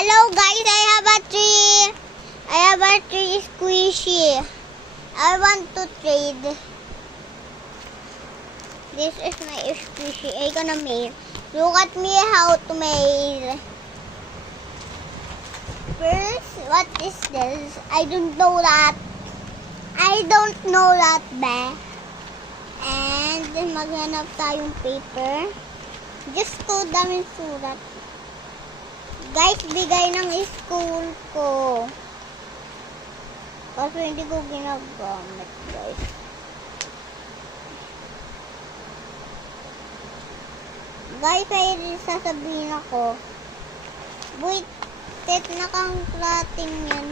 Hello guys, I have a tree. I have a tree squishy. I want to trade. This is my squishy. I gonna make. Look at me how to make. First, what is this? I don't know that. I don't know that ba. And maghanap tayong paper. Just ko daming sulat. Guys, bigay ng school ko. Kasi hindi ko ginagamit, guys. Guys, ay sasabihin ako. Wait, set na kang plating yan.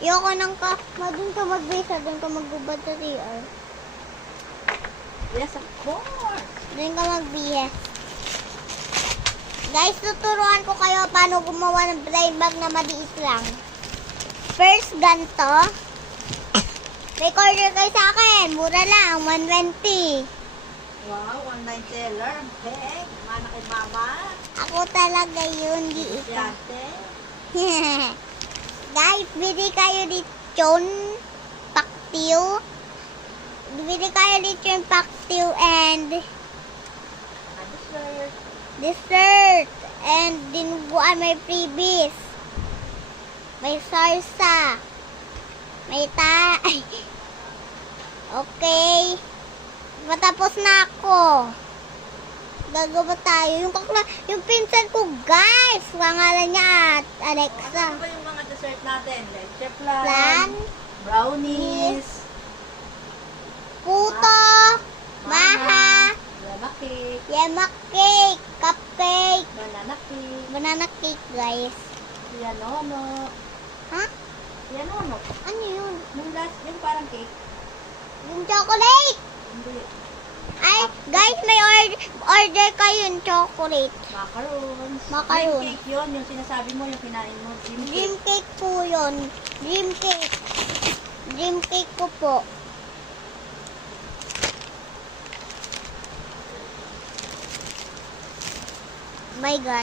Ayoko nang doon ka magbisa, doon ka magbubad sa CR. Yes, of course. Doon ka magbihis. Guys, tuturuan ko kayo paano gumawa ng blind bag na maliit lang. First, ganito. May order kayo sa akin. Mura lang, 120. Wow, online seller. Hey, mana kay mama. Ako talaga yun, di ikaw. Yate. Guys, bili kayo lechon paktiw. Bili kayo lechon paktiw and dessert. And dinuguan may freebies. May sarsa. May Okay. Matapos na ako. Gagawa tayo. Yung pinsan ko, guys. Pangalan niya Alexa. Ano ba yung mga dessert natin? Leche flan, Plan. brownies, Puto. Maha. banana cake, Yema cake. Cupcake. banana cake, Banana cake, guys. pianono. Ha? Pianono. Ano yun? Yung parang cake. Yung chocolate. Hindi. Ay, guys, may order kayo yung chocolate. Macarons. Macaron. Dream cake yun. Yung sinasabi mo, yung kinain mo. Dream Dream cake. cake po yun. Dream cake. Dream cake ko po. My God.